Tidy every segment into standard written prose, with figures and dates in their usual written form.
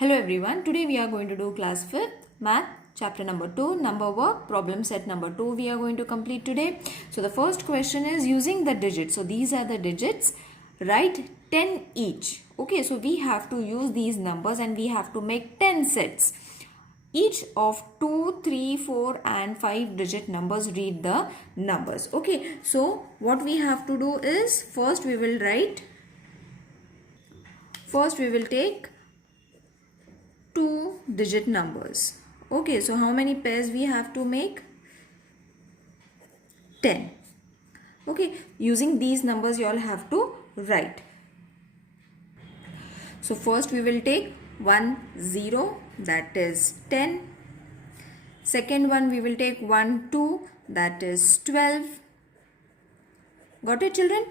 Hello everyone, today we are going to do class 5th math chapter number 2 number work problem set number 2 we are going to complete today. So the first question is using the digits. So these are the digits, write 10 each. Okay, so we have to use these numbers and we have to make 10 sets. Each of 2, 3, 4 and 5 digit numbers, read the numbers. Okay, so what we have to do is first we will take 2-digit numbers. Okay, so how many pairs we have to make? 10. Okay, using these numbers you all have to write. So first we will take 1 0, that is 10. Second one we will take 1 2, that is 12. Got it, children?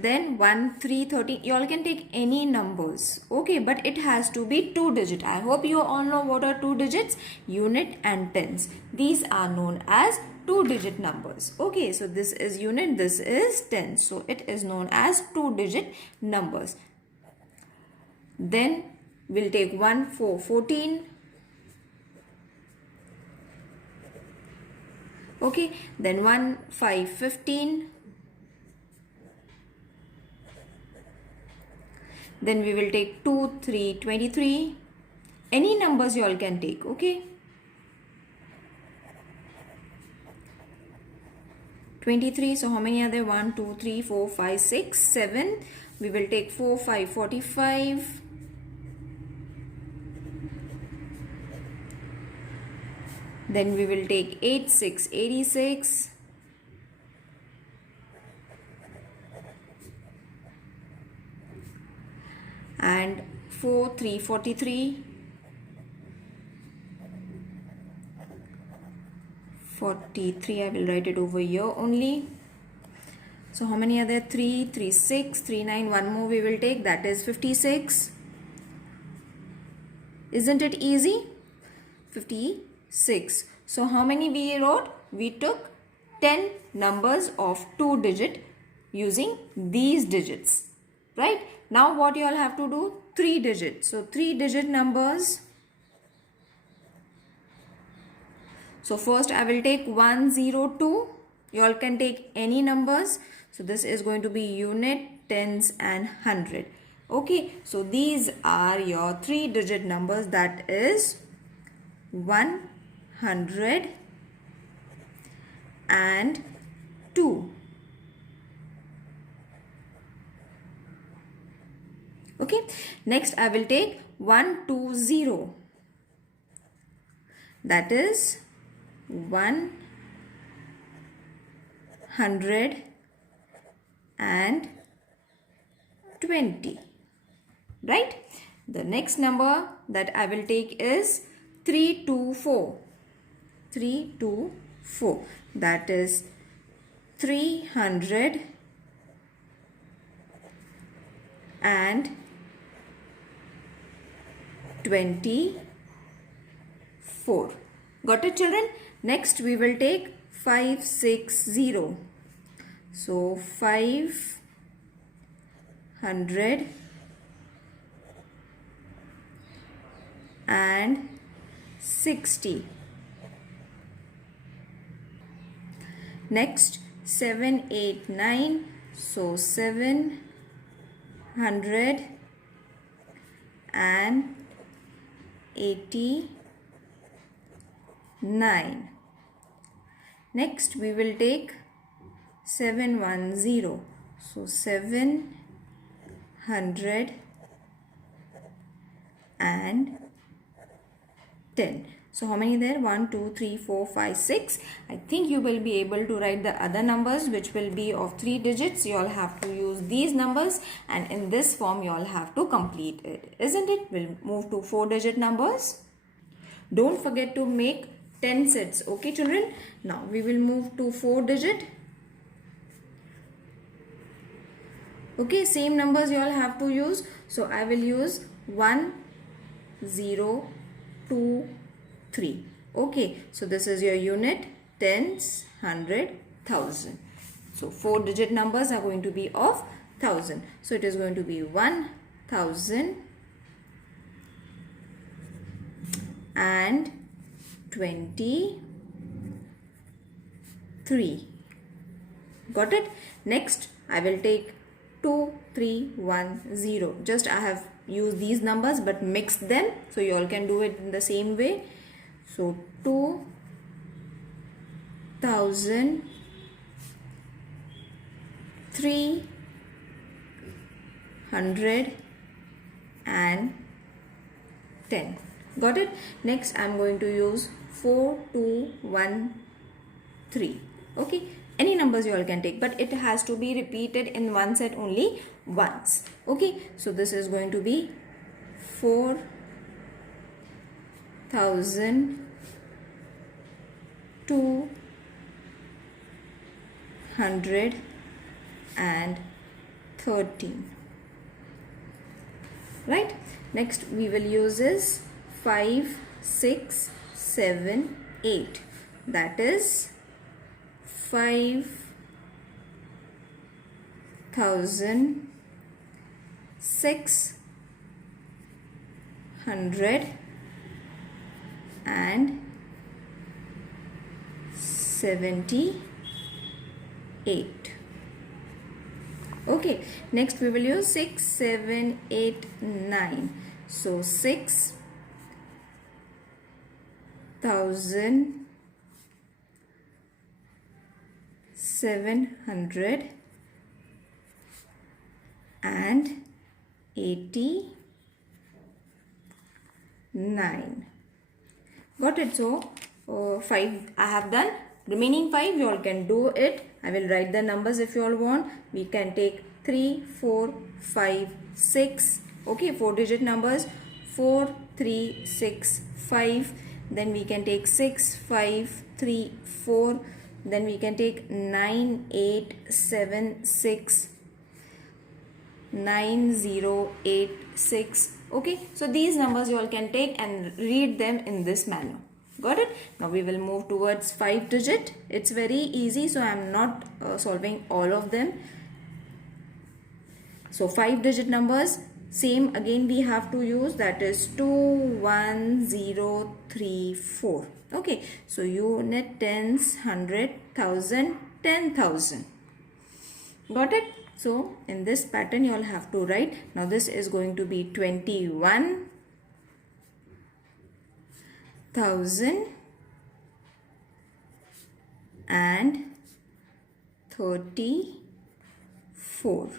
Then 1 3 13, you all can take any numbers. Okay, but it has to be 2-digit. I hope you all know what are 2 digits, unit and tens. These are known as 2-digit numbers. Okay, so this is unit, this is tens, so it is known as 2-digit numbers. Then we'll take 1 4 14. Okay, then 1 5 15. Then we will take 2 3 23. Any numbers you all can take. Okay, 23. So how many are there? 1 2 3 4 5 6 7. We will take 4 5 45. Then we will take 8 6 86. And 4 3 43. 43, I will write it over here only. So how many are there? 3 3 6 3 9. One more we will take, that is 56. Isn't it easy? 56. So how many we wrote? We took 10 numbers of 2-digit using these digits, right? Now what you all have to do? 3 digits. So 3-digit numbers. So first I will take 1 0 2. You all can take any numbers. So this is going to be unit, tens and 100. Okay, so these are your 3-digit numbers, that is 100 and 2. Okay, next I will take 1 2 0, that is 120, right? The next number that I will take is 3 2 4. 3 2 4, that is 324. Got it, children? Next we will take 5 6 0. So 560. Next 7 8 9. So 789. Next we will take 7 1 0. So 710. So how many there? 1 2 3 4 5 6. I think you will be able to write the other numbers which will be of 3 digits. You all have to use these numbers and in this form you all have to complete it, isn't it? We'll move to 4-digit numbers. Don't forget to make 10 sets. Okay, children? Now we will move to 4-digit. Okay, same numbers you all have to use. So I will use 1 0 2 3. Okay, so this is your unit, tens, 100, 1000. So 4-digit numbers are going to be of 1000. So it is going to be 1000 and 23. Got it? Next, I will take 2, 3, 1, 0. Just I have used these numbers but mixed them. So you all can do it in the same way. So 2,310. Got it? Next, I am going to use 4, 2, 1, 3. Okay, any numbers you all can take, but it has to be repeated in one set only once. Okay, so this is going to be 4,213. Right? Next we will use is 5, 6, 7, 8. That is 5,678. Okay, next we will use 6, 7, 8, 9. So 6,789. Got it? So 5 I have done. Remaining 5 you all can do it. I will write the numbers if you all want. We can take 3, 4, 5, 6. Okay, 4-digit numbers. 4, 3, 6, 5. Then we can take 6, 5, 3, 4. Then we can take 9, 8, 7, 6, 9, 0, 8, 6. Okay, so these numbers you all can take and read them in this manner. Got it? Now we will move towards 5-digit. It's very easy, so I am not solving all of them. So 5-digit numbers, same again we have to use, that is 2, 1, 0, 3, 4. Okay, so unit, tens, 100, 1000, 10,000. Got it? So in this pattern you all have to write. Now this is going to be 21,034.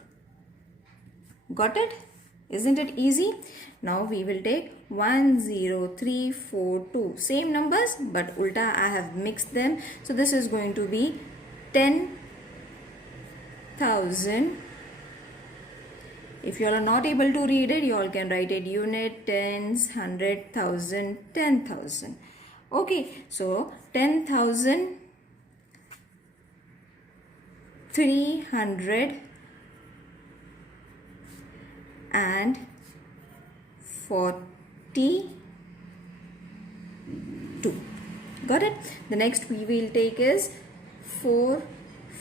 Got it? Isn't it easy? Now we will take 1, 0, 3, 4, 2. Same numbers but ulta I have mixed them. So this is going to be 10,000. If you all are not able to read it, you all can write it unit, tens, 100, 1000, 10,000. Okay, so 10,342. Got it? The next we will take is 4,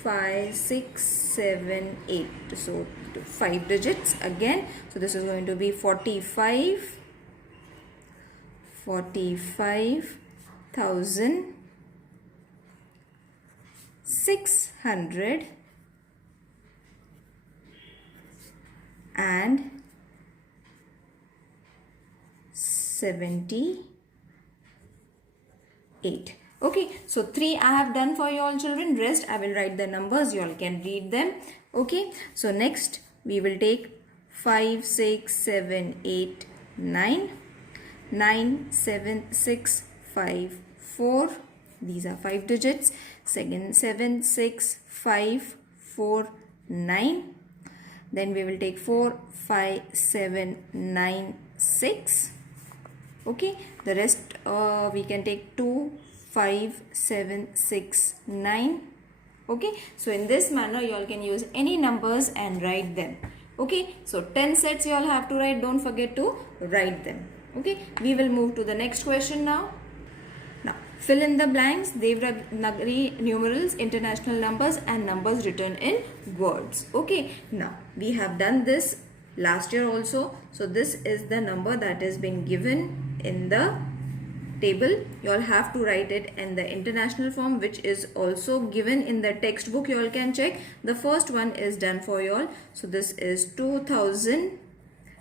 5, 6, 7, 8. So 5 digits again. So this is going to be 45,678. Okay, so 3 I have done for you all children. Rest I will write the numbers. You all can read them. Okay, so next we will take 5, 6, 7, 8, 9. 9, 7, 6, 5, 4. These are 5 digits. Second, 7, 6, 5, 4, 9. Then we will take 4, 5, 7, 9, 6. Okay, the rest we can take 2, 5, 7, 6, 9. Okay, so in this manner you all can use any numbers and write them. Okay, so 10 sets you all have to write. Don't forget to write them. Okay, we will move to the next question now. Now, fill in the blanks. Devanagari numerals, international numbers and numbers written in words. Okay, now we have done this last year also. So this is the number that has been given in the table, you all have to write it in the international form, which is also given in the textbook. You all can check. The first one is done for you all. So this is 2000.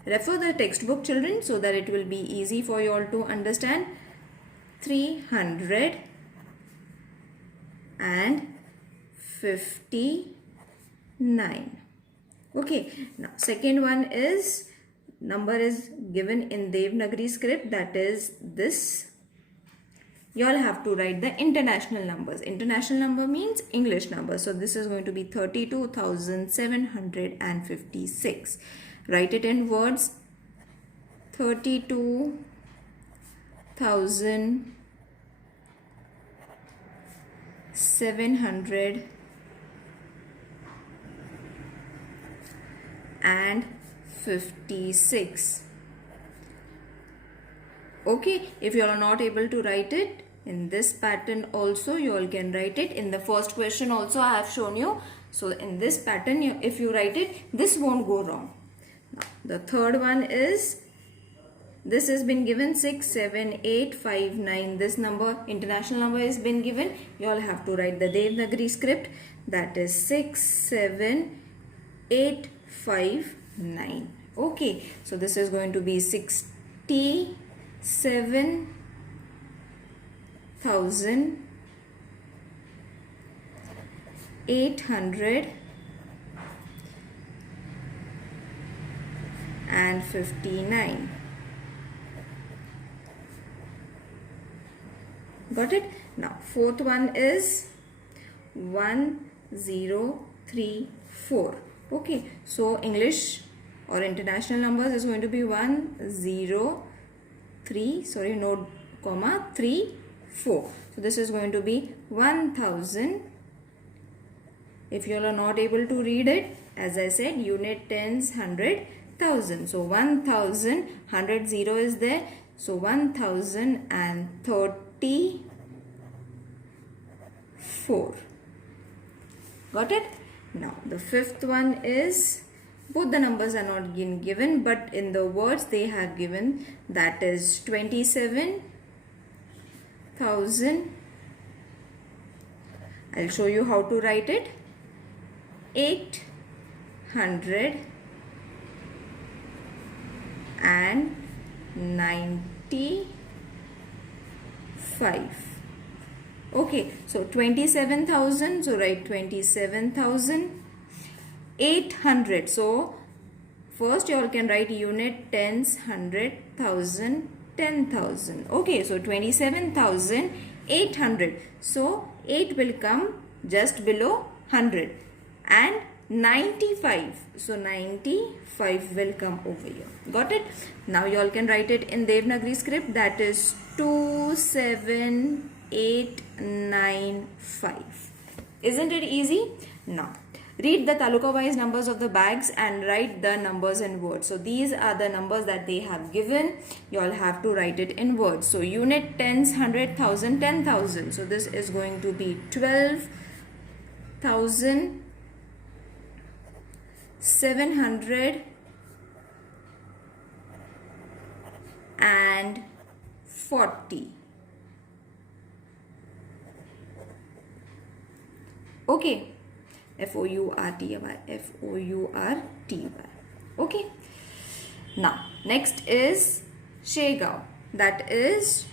Refer the textbook, children, so that it will be easy for you all to understand. 359. Okay, now second one is, number is given in Devanagari script, that is this. You all have to write the international numbers. International number means English number. So this is going to be 32,756. Write it in words. 32,756. Okay, if you are not able to write it in this pattern also, you all can write it. In the first question also I have shown you. So in this pattern, if you write it, this won't go wrong. Now, the third one is, this has been given 67859. This number, international number, has been given. You all have to write the Devanagari script, that is 67859. Okay, so this is going to be 67,859. Got it? Now fourth one is 1034. Okay, so English or international numbers is going to be 103, sorry, no comma, 3 4. So this is going to be 1000. If you all are not able to read it, as I said, unit tens, 100, 1000. So 1000, 100, 0 is there. So 1034. Got it? Now the fifth one is, both the numbers are not given, but in the words they have given, that is 27,000. I'll show you how to write it. 895. Okay, so 27,000, so write 27,800. So first you all can write unit tens, 100,000, 10,000. Okay, so 27,800. So 8 will come just below 100 and 95. So 95 will come over here. Got it? Now you all can write it in Devanagari script, that is 27895. Isn't it easy? Now read the taluka wise numbers of the bags and write the numbers in words. So these are the numbers that they have given. You all have to write it in words. So unit tens, 100,000, 10,000. So this is going to be 12,740. Okay. F-O-U-R-T-Y, F-O-U-R-T-Y. Okay. Now, next is Shegaon. That is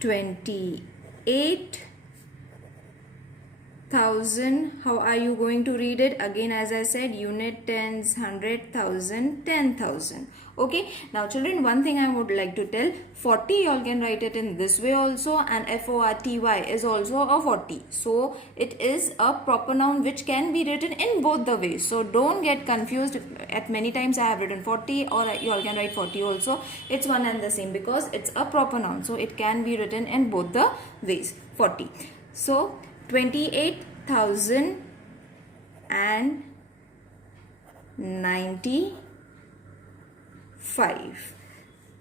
28,000. How are you going to read it? Again, as I said, unit tens, 100,000, 10,000. Okay. Now, children, one thing I would like to tell, 40 you all can write it in this way also, and F-O-R-T-Y is also a 40. So it is a proper noun which can be written in both the ways. So don't get confused. At many times I have written 40, or you all can write 40 also. It's one and the same because it's a proper noun. So it can be written in both the ways. 40. So 28,095.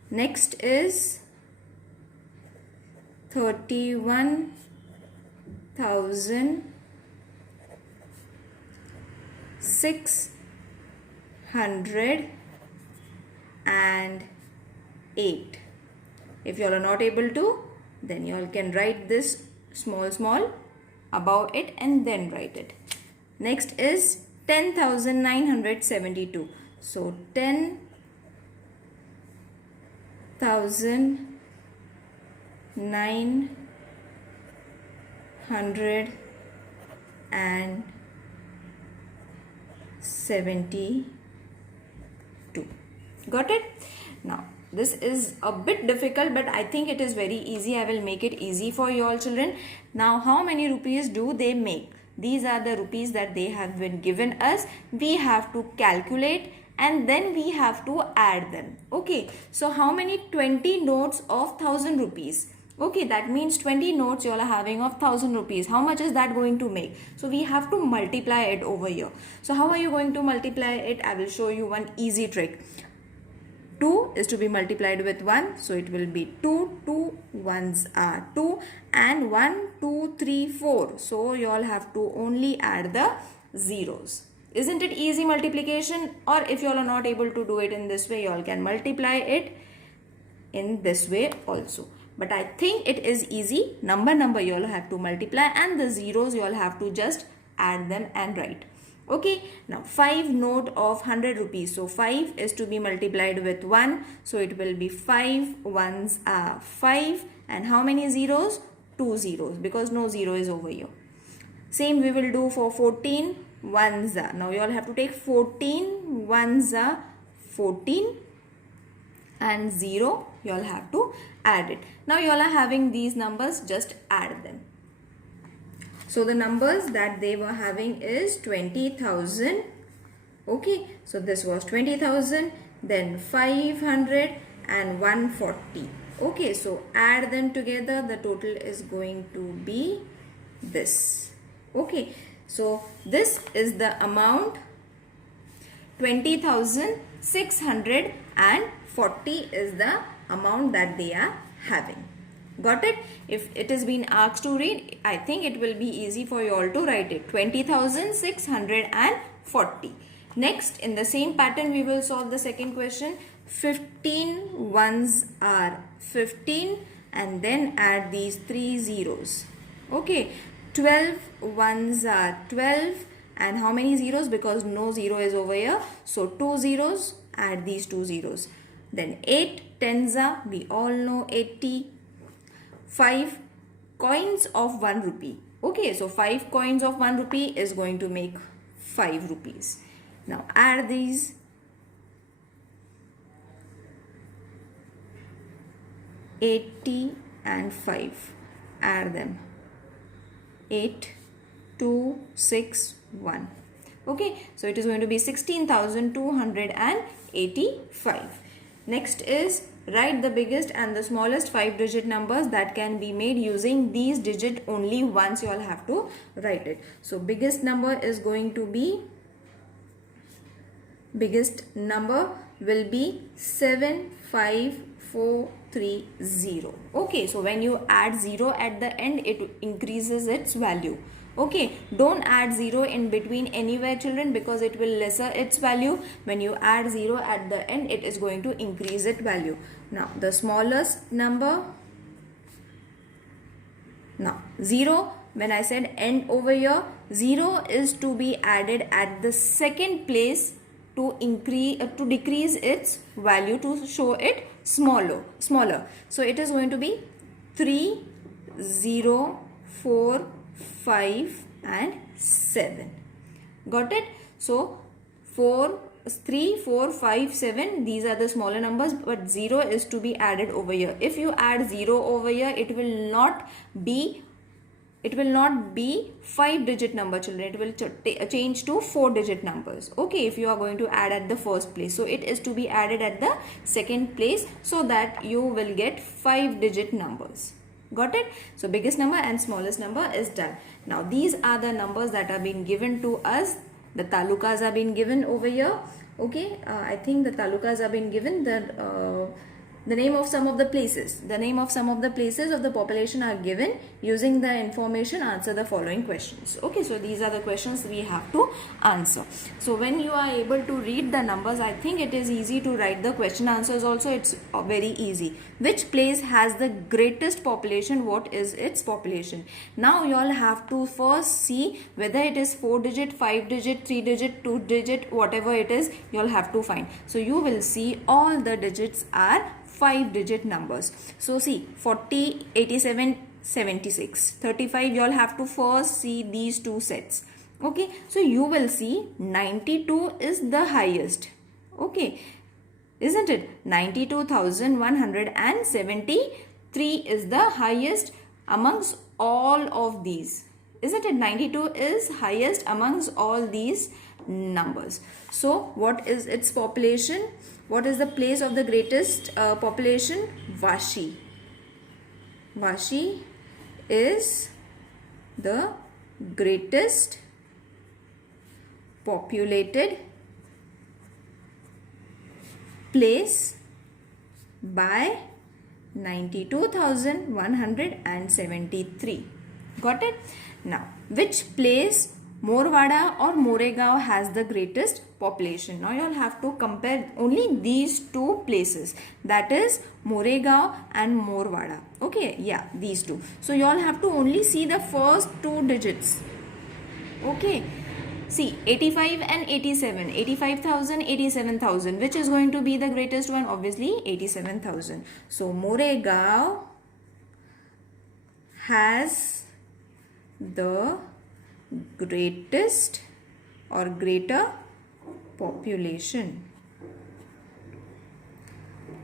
Next is 31,608. If you all are not able to, then you all can write this small above it and then write it. Next is 10,972. So 10,972. Got it? Now this is a bit difficult, but I think it is very easy. I will make it easy for you all children. Now how many rupees do they make? These are the rupees that they have been given us. We have to calculate and then we have to add them. Okay, so how many 20 notes of 1,000 rupees? Okay, that means 20 notes you all are having of 1,000 rupees. How much is that going to make? So we have to multiply it over here. So how are you going to multiply it? I will show you one easy trick. 2 is to be multiplied with 1, so it will be 2, 2 ones are 2, and 1, 2, 3, 4. So you all have to only add the zeros. Isn't it easy multiplication? Or if you all are not able to do it in this way, you all can multiply it in this way also. But I think it is easy. Number you all have to multiply, and the zeros you all have to just add them and write. Okay, now 5 note of 100 rupees. So 5 is to be multiplied with 1. So it will be 5 ones are 5. And how many zeros? 2 zeros, because no zero is over here. Same we will do for 14 ones are. Now you all have to take 14 ones are 14 and 0. You all have to add it. Now you all are having these numbers, just add them. So the numbers that they were having is 20,000. Okay, so this was 20,000, then 500 and 140. Okay, so add them together. The total is going to be this. Okay, so this is the amount 20,640 is the amount that they are having. Got it? If it is been asked to read, I think it will be easy for you all to write it. 20,640. Next, in the same pattern, we will solve the second question. 15 ones are 15 and then add these 3 zeros. Okay. 12 ones are 12 and how many zeros? Because no zero is over here. So 2 zeros, add these 2 zeros. Then 8 tens are, we all know 80. 5 coins of 1 rupee. Okay, so 5 coins of 1 rupee is going to make 5 rupees. Now add these. 80 and 5. Add them. 8, 2, 6, 1. Okay, so it is going to be 16,285. Next is write the biggest and the smallest 5-digit numbers that can be made using these digit only once. You all have to write it. So biggest number is going to be, biggest number will be 75430. Okay, so when you add 0 at the end, it increases its value. Okay, don't add 0 in between anywhere children, because it will lesser its value. When you add 0 at the end, it is going to increase its value. Now the smallest number, now 0, when I said end over here, 0 is to be added at the second place to decrease its value, to show it smaller. So it is going to be 3, 0, 4, 5 and 7. Got it? So 3, 4, 5, 7, these are the smaller numbers, but 0 is to be added over here. If you add 0 over here, it will not be 5-digit number children. It will change to 4-digit numbers. Okay, if you are going to add at the first place, so it is to be added at the second place, so that you will get 5-digit numbers. Got it? So biggest number and smallest number is done. Now these are the numbers that are being given to us. The talukas are being given over here. Okay, I think the talukas are being given. The the name of some of the places. The name of some of the places of the population are given. Using the information, answer the following questions. Okay, so these are the questions we have to answer. So when you are able to read the numbers, I think it is easy to write the question answers also. It's very easy. Which place has the greatest population? What is its population? Now you all have to first see whether it is 4 digit, 5 digit, 3 digit, 2 digit, whatever it is, you all have to find. So you will see all the digits are 5 digit numbers. So see 40, 87, 76, 35, you all have to first see these two sets. Okay, so you will see 92 is the highest. Okay, isn't it? 92,173 is the highest amongst all of these. Isn't it? 92 is highest amongst all these numbers. So what is its population? What is the place of the greatest population? Vashi. Vashi is the greatest populated place by 92,173. Got it? Now, which place, Morwada or Moregaon, has the greatest population? Now you all have to compare only these two places, that is Moregaon and Morwada. Okay, yeah, these two. So you all have to only see the first two digits. Okay, see 85 and 87, 85,000, 87,000. Which is going to be the greatest one? Obviously 87,000. So Moregaon has the greatest or greater population.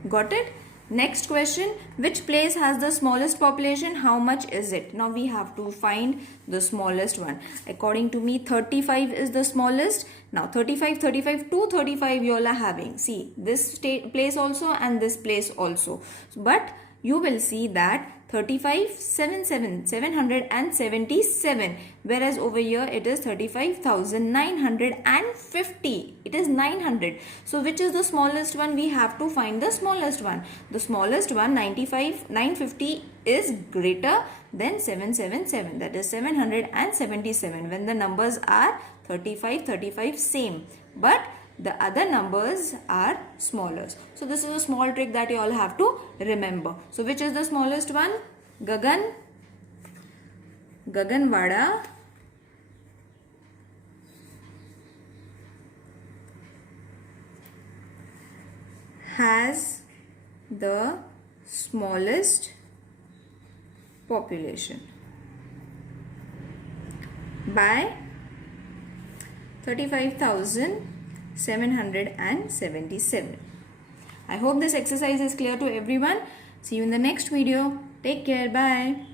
Got it? Next question, which place has the smallest population? How much is it? Now we have to find the smallest one. According to me, 35 is the smallest. Now 35, 235 you all are having. See, this place also and this place also. But you will see that 777, whereas over here it is 35,950. It is 900. So which is the smallest one? We have to find the smallest one. The smallest one, 950, is greater than 777. That is 777. When the numbers are 35, same. But the other numbers are smaller. So this is a small trick that you all have to remember. So which is the smallest one? Gaganwada has the smallest population by 35,777. I hope this exercise is clear to everyone. See you in the next video. Take care. Bye.